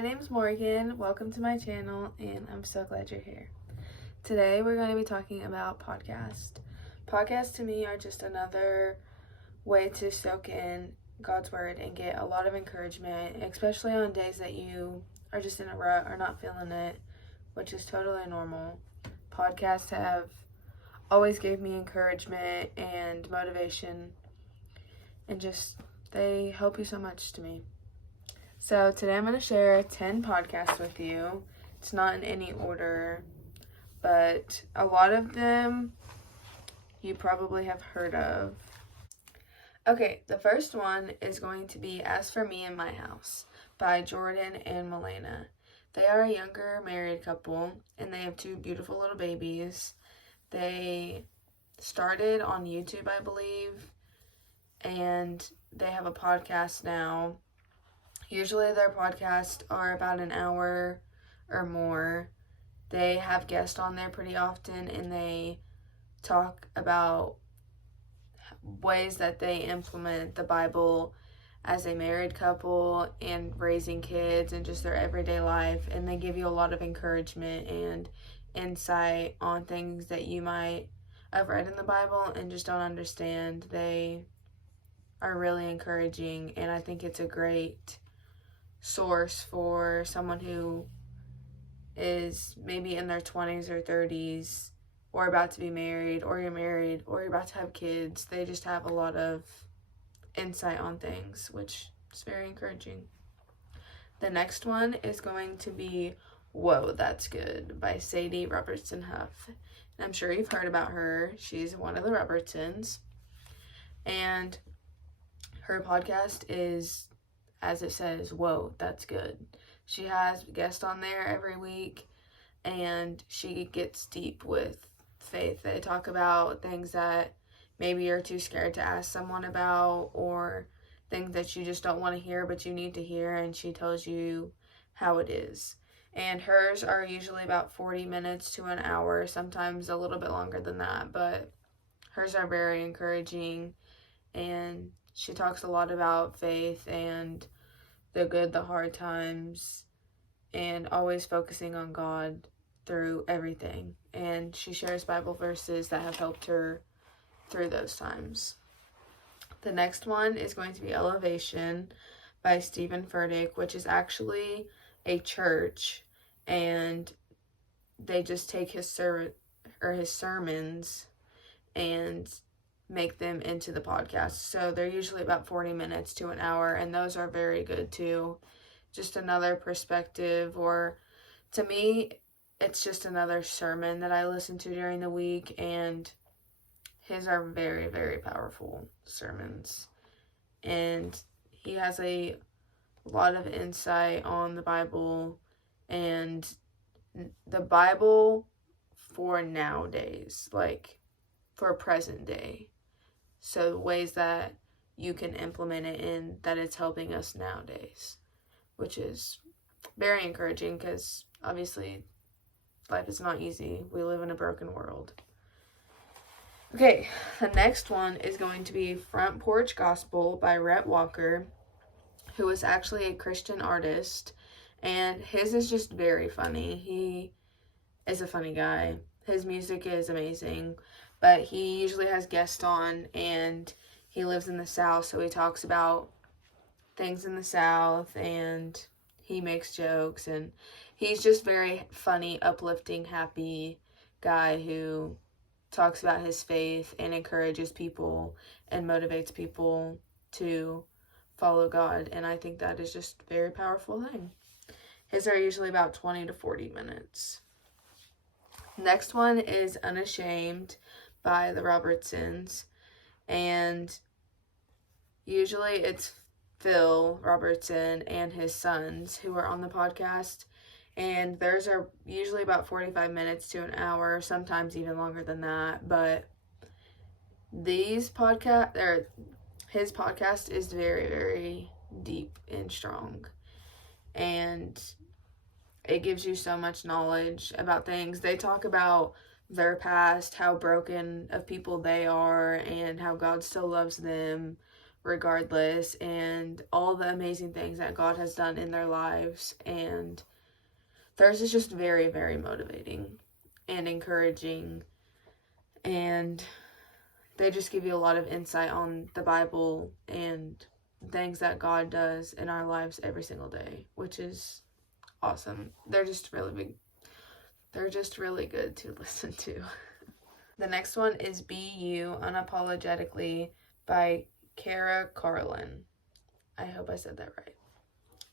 my name's Morgan. Welcome to my channel, and I'm so glad you're here. Today, we're going to be talking about podcasts. Podcasts to me are just another way to soak in God's Word and get a lot of encouragement, especially on days that you are just in a rut or not feeling it, which is totally normal. Podcasts have always gave me encouragement and motivation, and just they help you so much to me. So today I'm going to share 10 podcasts with you. It's not in any order, but a lot of them you probably have heard of. Okay, the first one is going to be As For Me and My House by Jordan and Milena. They are a younger married couple, and they have 2 beautiful little babies. They started on YouTube, I believe, and they have a podcast now. Usually their podcasts are about an hour or more. They have guests on there pretty often, and they talk about ways that they implement the Bible as a married couple and raising kids and just their everyday life. And they give you a lot of encouragement and insight on things that you might have read in the Bible and just don't understand. They are really encouraging, and I think it's a great source for someone who is maybe in their 20s or 30s or about to be married, or you're married, or you're about to have kids. They just have a lot of insight on things, which is very encouraging. The next one is going to be Whoa, That's Good by Sadie Robertson Huff. And I'm sure you've heard about her. She's one of the Robertsons. And her podcast is, as it says, Whoa, That's Good. She has guests on there every week, and she gets deep with faith. They talk about things that maybe you're too scared to ask someone about, or things that you just don't want to hear but you need to hear, and she tells you how it is. And hers are usually about 40 minutes to an hour, sometimes a little bit longer than that, but hers are very encouraging, and she talks a lot about faith and the good, the hard times, and always focusing on God through everything. And she shares Bible verses that have helped her through those times. The next one is going to be Elevation by Stephen Furtick, which is actually a church, and they just take his sermons and make them into the podcast. So they're usually about 40 minutes to an hour, and those are very good too. Just another perspective, or to me, it's just another sermon that I listen to during the week, and his are very, very powerful sermons. And he has a lot of insight on the Bible, and the Bible for nowadays, like for present day. So ways that you can implement it in that it's helping us nowadays, which is very encouraging because obviously life is not easy. We live in a broken world. Okay, the next one is going to be Front Porch Gospel by Rhett Walker, who is actually a Christian artist, and his is just very funny. He is a funny guy. His music is amazing. But he usually has guests on, and he lives in the South, so he talks about things in the South, and he makes jokes, and he's just very funny, uplifting, happy guy who talks about his faith and encourages people and motivates people to follow God, and I think that is just a very powerful thing. His are usually about 20 to 40 minutes. Next one is Unashamed by the Robertsons, and usually it's Phil Robertson and his sons who are on the podcast, and theirs are usually about 45 minutes to an hour, sometimes even longer than that. But his podcast is very, very deep and strong, and it gives you so much knowledge about things. They talk about their past, how broken of people they are, and how God still loves them regardless, and all the amazing things that God has done in their lives. And theirs is just very, very motivating and encouraging, and they just give you a lot of insight on the Bible and things that God does in our lives every single day, which is awesome. They're just really good to listen to. The next one is Be You, Unapologetically by Kara Carlin. I hope I said that right.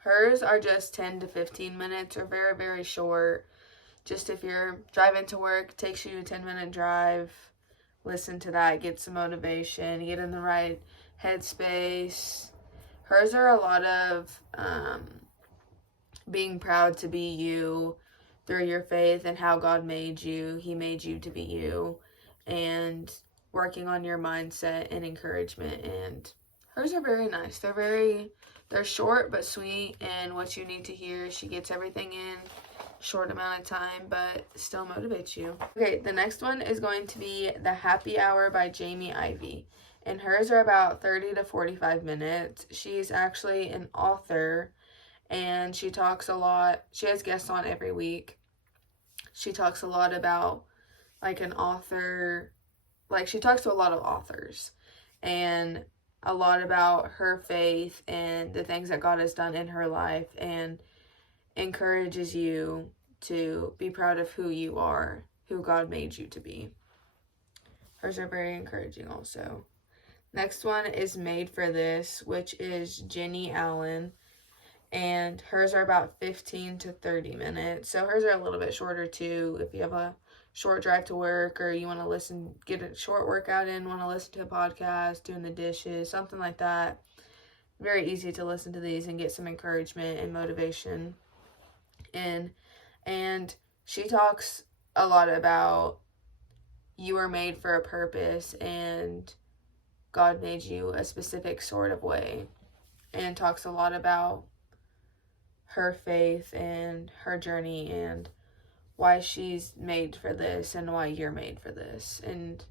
Hers are just 10 to 15 minutes, or very, very short. Just if you're driving to work, takes you a 10-minute drive, listen to that, get some motivation, get in the right headspace. Hers are a lot of being proud to be you through your faith and how God made you. He made you to be you, and working on your mindset and encouragement. And hers are very nice. They're short but sweet, and what you need to hear. She gets everything in short amount of time, but still motivates you. Okay, the next one is going to be The Happy Hour by Jamie Ivey, and hers are about 30 to 45 minutes. She's actually an author, and she talks a lot. She has guests on every week. She talks a lot about, like, an author, like, she talks to a lot of authors, and a lot about her faith and the things that God has done in her life, and encourages you to be proud of who you are, who God made you to be. Hers are very encouraging also. Next one is Made for This, which is Jenny Allen, and hers are about 15 to 30 minutes. So hers are a little bit shorter too. If you have a short drive to work, or you want to get a short workout in, want to listen to a podcast, doing the dishes, something like that. Very easy to listen to these and get some encouragement and motivation in. And she talks a lot about you were made for a purpose, and God made you a specific sort of way, and talks a lot about her faith and her journey and why she's made for this and why you're made for this, and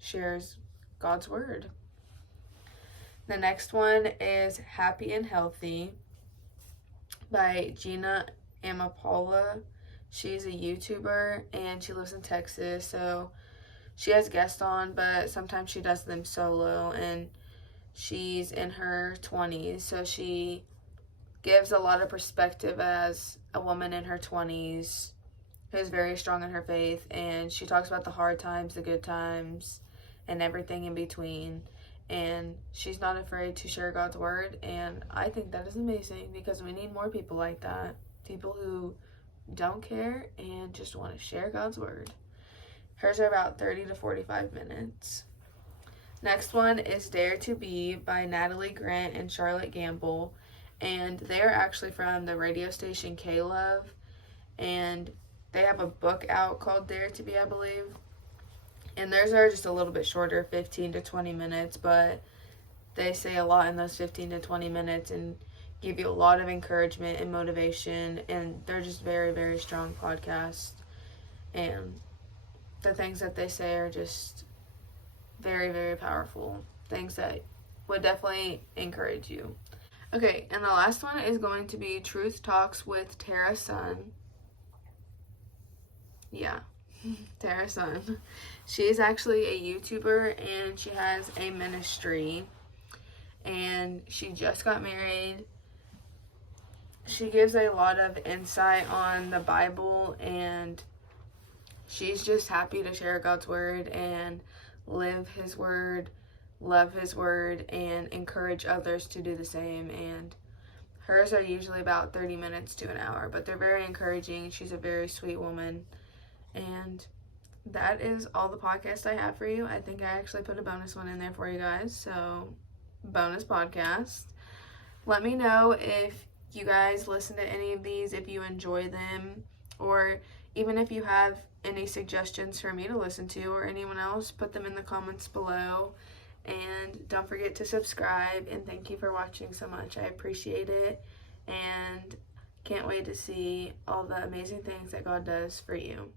shares God's word. The next one is Happy and Healthy by Gina Amapola. She's a YouTuber, and she lives in Texas, so she has guests on, but sometimes she does them solo, and she's in her 20s, so she gives a lot of perspective as a woman in her 20s who's very strong in her faith, and she talks about the hard times, the good times, and everything in between, and she's not afraid to share God's word, and I think that is amazing, because we need more people like that, people who don't care and just want to share God's word. Hers are about 30 to 45 minutes. Next one is Dare to Be by Natalie Grant and Charlotte Gamble, and they are actually from the radio station K-Love, and they have a book out called Dare to Be, I believe, and theirs are just a little bit shorter, 15 to 20 minutes, but they say a lot in those 15 to 20 minutes and give you a lot of encouragement and motivation, and they're just very, very strong podcasts, and the things that they say are just very, very powerful, things that would definitely encourage you. Okay, and the last one is going to be Truth Talks with Tara Sun. Yeah, Tara Sun. She's actually a YouTuber, and she has a ministry, and she just got married. She gives a lot of insight on the Bible, and she's just happy to share God's word and live his word, love his word, and encourage others to do the same. And hers are usually about 30 minutes to an hour, but they're very encouraging. She's a very sweet woman. And that is all the podcast I have for you. I think I actually put a bonus one in there for you guys, so bonus podcast. Let me know if you guys listen to any of these, if you enjoy them, or even if you have any suggestions for me to listen to, or anyone else, put them in the comments below. And don't forget to subscribe, and thank you for watching so much. I appreciate it, and can't wait to see all the amazing things that God does for you.